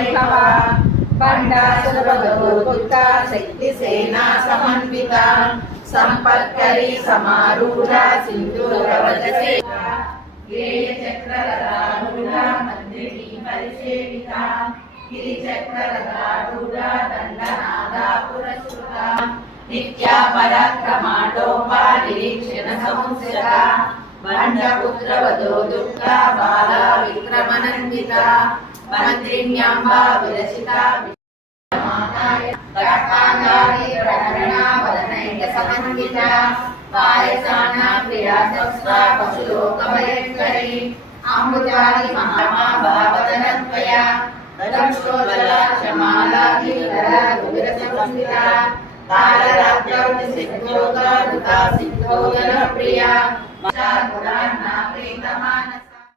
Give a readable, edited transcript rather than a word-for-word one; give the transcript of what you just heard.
वैभव बंडासुरवधोर्भुक्ता शक्तिसेना समन्विता संपत्करी समारूढ़ा सिंधूरवरसेना गेयचक्ररथारूढ़ा मंदिरी परिसेविता गिरिचक्ररथारूढ़ा दंडनादा पुरस्कृता नित्या पराक्रमाटोपा निरीक्षण समुत्सुका बंडपुत्रवधो दुःखा बाला विक्रमनन्दिता मंत्रिण्यांबा विरचिता समन्विता पायसाना प्रिया सस्ता पशुलोकभयङ्करी अमृतादि महाभावदनत्वया रक्षोबला क्षमालाधिधरा दुर्गसंस्थिता ताररात्रौ सिद्धोगा दुता सिद्धोगन प्रिया गुणान्ना प्रीतमानस